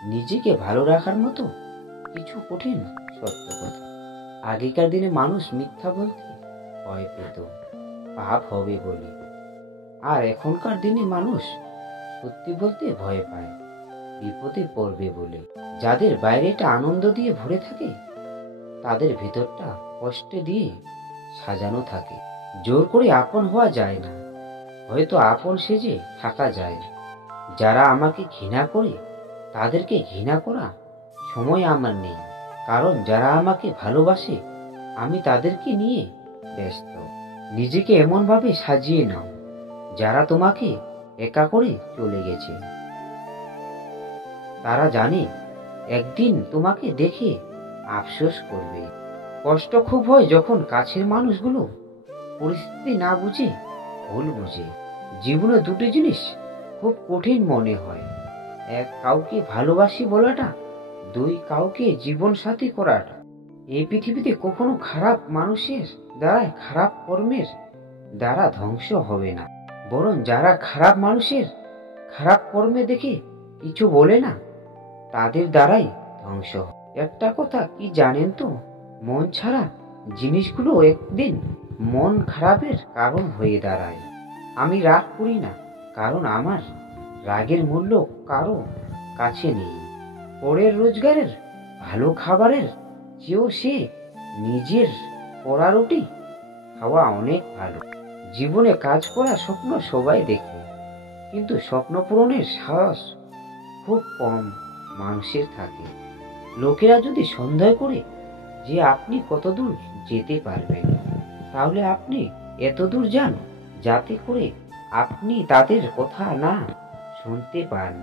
নিজেকে ভালো রাখার মতো কিছু কঠিন সত্য কথা। আগেকার দিনে মানুষ মিথ্যা বলতে ভয় পেত, পাপ হবে বলে। আর এখনকার দিনে মানুষ সত্যি বলতে ভয় পায়, বিপদে পড়বে বলে। যাদের বাইরেটা আনন্দ দিয়ে ভরে থাকে, তাদের ভেতরটা কষ্টে দিয়ে সাজানো থাকে। জোর করে আপন হওয়া যায় না, হয়তো আপন সেজে থাকা যায়। যারা আমাকে ঘৃণা করে, তাদেরকে ঘৃণা করা সময় আমার নেই। কারণ যারা আমাকে ভালোবাসে, আমি তাদেরকে নিয়ে ব্যস্ত। নিজেকে এমনভাবে সাজিয়ে নাও, যারা তোমাকে একা করে চলে গেছে। তারা জানে একদিন তোমাকে দেখে আফসোস করবে। কষ্ট খুব হয় যখন কাছের মানুষগুলো পরিস্থিতি না বুঝে, ভুল বুঝে। জীবনে দুটো জিনিস খুব কঠিন মনে হয়, এক কাউকে ভালোবাসি বলাটা, দুই কাউকে জীবন সাথী করাটা। এই পৃথিবীতে কখনো খারাপ মানুষের দ্বারা, খারাপ কর্মের দ্বারা ধ্বংস হবে না, বরং যারা খারাপ মানুষের খারাপ কর্মে দেখে কিছু বলে না, তাদের দ্বারাই ধ্বংস হয়। একটা কথা কি জানেন তো, মন ছাড়া জিনিসগুলো একদিন মন খারাপের কারণ হয়ে দাঁড়ায়। আমি রাগ করি না, কারণ আমার রাগের মূল্য কারো কাছে নেই। পরের রোজগারের ভালো খাবারের চেয়েও সে নিজের পড়া রুটি খাওয়া অনেক ভালো। জীবনে কাজ করা স্বপ্ন সবাই দেখে, কিন্তু স্বপ্ন পূরণের সাহস খুব কম মানুষের থাকে। লোকেরা যদি সন্দেহ করে যে আপনি কতদূর যেতে পারবেন, তাহলে আপনি এতদূর যান যাতে করে আপনি তাদের কথা না শুনতে পান।